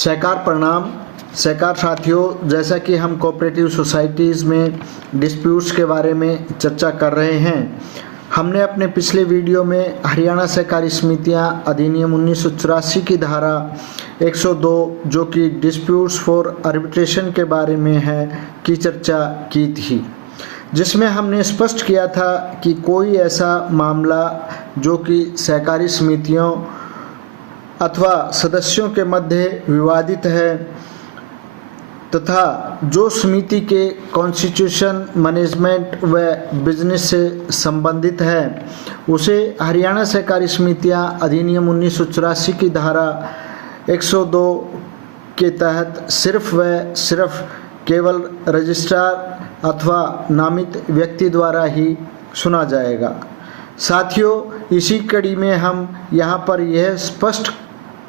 सहकार प्रणाम। सहकार साथियों, जैसा कि हम कोऑपरेटिव सोसाइटीज़ में डिस्प्यूट्स के बारे में चर्चा कर रहे हैं, हमने अपने पिछले वीडियो में हरियाणा सहकारी समितियां अधिनियम 1984 की धारा 102 जो कि डिस्प्यूट्स फॉर आर्बिट्रेशन के बारे में है की चर्चा की थी, जिसमें हमने स्पष्ट किया था कि कोई ऐसा मामला जो कि सहकारी समितियों अथवा सदस्यों के मध्य विवादित है तथा जो समिति के कॉन्स्टिट्यूशन, मैनेजमेंट व बिजनेस से संबंधित है, उसे हरियाणा सहकारी समितियां अधिनियम 1984 की धारा 102 के तहत सिर्फ व सिर्फ केवल रजिस्ट्रार अथवा नामित व्यक्ति द्वारा ही सुना जाएगा। साथियों, इसी कड़ी में हम यहाँ पर यह स्पष्ट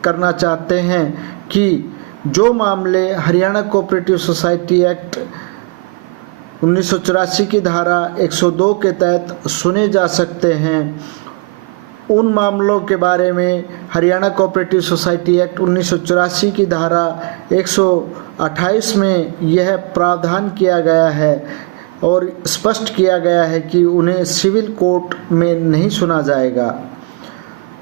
करना चाहते हैं कि जो मामले हरियाणा कोऑपरेटिव सोसाइटी एक्ट 1984 की धारा 102 के तहत सुने जा सकते हैं, उन मामलों के बारे में हरियाणा कोऑपरेटिव सोसाइटी एक्ट 1984 की धारा 128 में यह प्रावधान किया गया है और स्पष्ट किया गया है कि उन्हें सिविल कोर्ट में नहीं सुना जाएगा।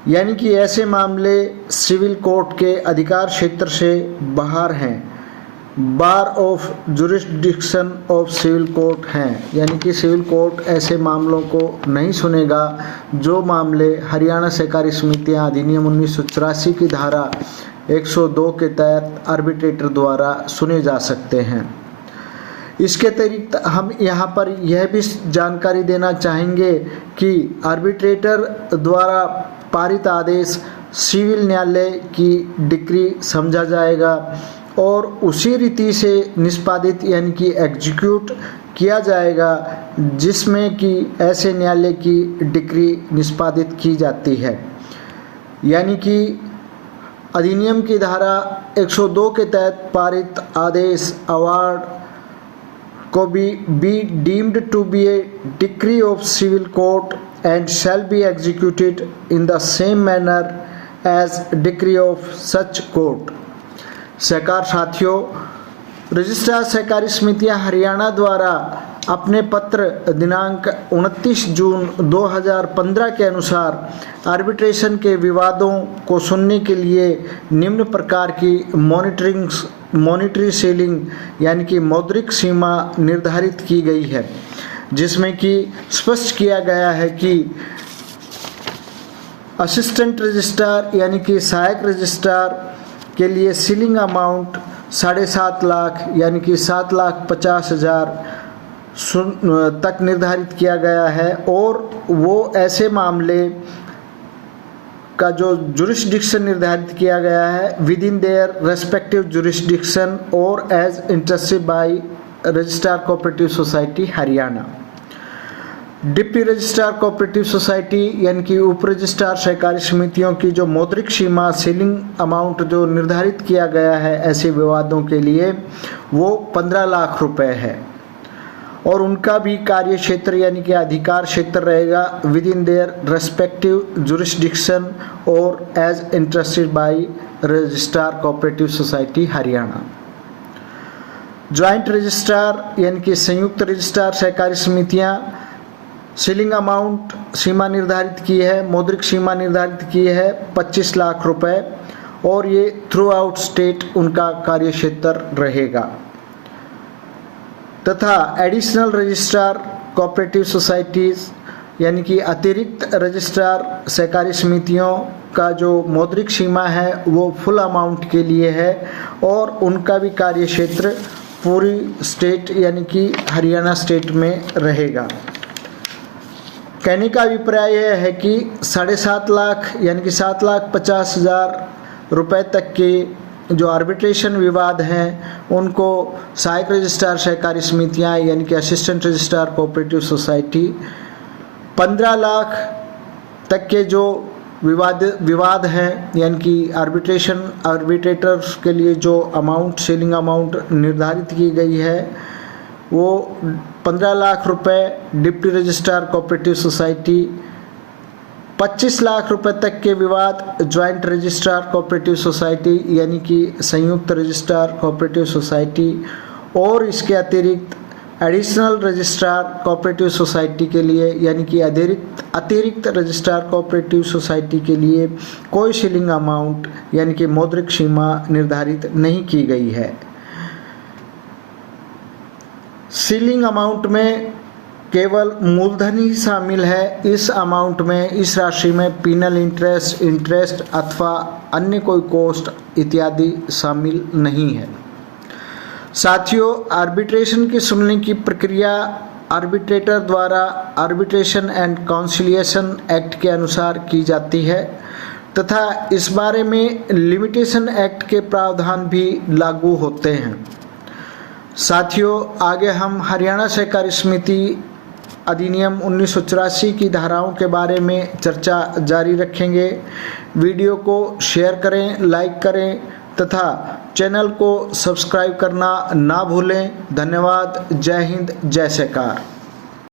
यानी कि ऐसे मामले सिविल कोर्ट के अधिकार क्षेत्र से बाहर हैं, bar of jurisdiction of civil court हैं। यानी कि सिविल कोर्ट ऐसे मामलों को नहीं सुनेगा जो मामले हरियाणा सहकारी समितियां अधिनियम 1984 की धारा 102 के तहत आर्बिट्रेटर द्वारा सुने जा सकते हैं। इसके अतिरिक्त हम यहाँ पर यह भी जानकारी देना चाहेंगे कि आर्बिट्रेटर द्वारा पारित आदेश सिविल न्यायालय की डिक्री समझा जाएगा और उसी रीति से निष्पादित यानी कि एग्जीक्यूट किया जाएगा जिसमें कि ऐसे न्यायालय की डिक्री निष्पादित की जाती है। यानी कि अधिनियम की धारा 102 के तहत पारित आदेश अवार्ड को be deemed to be a decree of civil court and shall be executed in the same manner as decree of such court। सहकार साथियों, रजिस्ट्रार सहकारी समितियां हरियाणा द्वारा अपने पत्र दिनांक 29 जून 2015 के अनुसार आर्बिट्रेशन के विवादों को सुनने के लिए निम्न प्रकार की मॉनिटरी सीलिंग यानी कि मौद्रिक सीमा निर्धारित की गई है, जिसमें कि स्पष्ट किया गया है कि असिस्टेंट रजिस्ट्रार यानी कि सहायक रजिस्ट्रार के लिए सीलिंग अमाउंट 7.5 लाख यानी कि 7,50,000 तक निर्धारित किया गया है और वो ऐसे मामले का जो जुरिस्डिक्शन निर्धारित किया गया है within their respective jurisdiction और as interested by registrar cooperative society Haryana. Deputy registrar cooperative society यानी कि उप रजिस्ट्रार सहकारी समितियों की जो मौद्रिक सीमा सीलिंग अमाउंट जो निर्धारित किया गया है ऐसे विवादों के लिए वो 15 लाख रुपए है और उनका भी कार्य क्षेत्र यानी कि अधिकार क्षेत्र रहेगा within their respective jurisdiction और as interested by registrar cooperative society Haryana. Joint registrar यानी कि संयुक्त रजिस्ट्रार सहकारी समितियां सीलिंग अमाउंट सीमा निर्धारित की है, मौद्रिक सीमा निर्धारित की है 25 लाख रुपए और ये थ्रू आउट स्टेट उनका कार्य क्षेत्र रहेगा। तथा एडिशनल रजिस्ट्रार कोऑपरेटिव सोसाइटीज़ यानी कि अतिरिक्त रजिस्ट्रार सहकारी समितियों का जो मौद्रिक सीमा है वो फुल अमाउंट के लिए है और उनका भी कार्य क्षेत्र पूरी स्टेट यानी कि हरियाणा स्टेट में रहेगा। कहने का अभिप्राय यह है कि 7.5 लाख यानी कि 7,50,000 रुपए तक के जो आर्बिट्रेशन विवाद हैं उनको सहायक रजिस्ट्रार सहकारी समितियां यानी कि assistant registrar cooperative society 15 lakh तक के जो विवाद हैं यानी कि आर्बिट्रेटर्स के लिए जो अमाउंट सीलिंग अमाउंट निर्धारित की गई है वो 15 लाख रुपए deputy registrar cooperative society 25 lakh रुपए तक के विवाद ज्वाइंट रजिस्ट्रार कोऑपरेटिव सोसाइटी यानी कि संयुक्त रजिस्ट्रार कोऑपरेटिव सोसाइटी और इसके अतिरिक्त एडिशनल रजिस्ट्रार कोऑपरेटिव सोसाइटी के लिए यानी कि अतिरिक्त रजिस्ट्रार कोऑपरेटिव सोसाइटी के लिए कोई सीलिंग अमाउंट यानी कि मौद्रिक सीमा निर्धारित नहीं की गई है। सीलिंग अमाउंट में केवल मूलधन ही शामिल है। इस अमाउंट में, इस राशि में पीनल इंटरेस्ट अथवा अन्य कोई कॉस्ट इत्यादि शामिल नहीं है। साथियों, आर्बिट्रेशन की सुनने की प्रक्रिया आर्बिट्रेटर द्वारा आर्बिट्रेशन एंड कॉन्सिलिएशन एक्ट के अनुसार की जाती है तथा इस बारे में लिमिटेशन एक्ट के प्रावधान भी लागू होते हैं। साथियों, आगे हम हरियाणा सहकारी समिति अधिनियम 1984 की धाराओं के बारे में चर्चा जारी रखेंगे। वीडियो को शेयर करें, लाइक करें तथा चैनल को सब्सक्राइब करना ना भूलें। धन्यवाद। जय हिंद, जय सहकार।